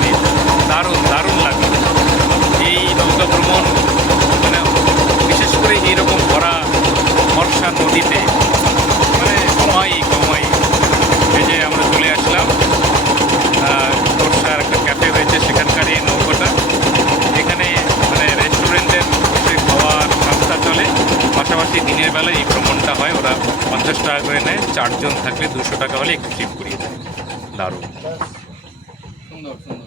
ঘুরে দারুণ দারুণ লাগল এই নৌকা ভ্রমণ মানে বিশেষ করে এইরকম ভরা বর্ষা নদীতে মানে সময় কময় এই যে আমরা চলে আসলাম বর্ষার একটা ক্যাফে হয়েছে সেখানকার এই নৌকাটা। এখানে মানে রেস্টুরেন্টের খাওয়ার নাস্তা চলে। পাশাপাশি দিনের বেলা এই ভ্রমণটা হয়, ওরা পঞ্চাশ টাকা করে নেয়, চারজন থাকলে দুশো টাকা হলে একটু ট্রিপ করিয়ে দেয়। দারুণ। সুন্দর সুন্দর।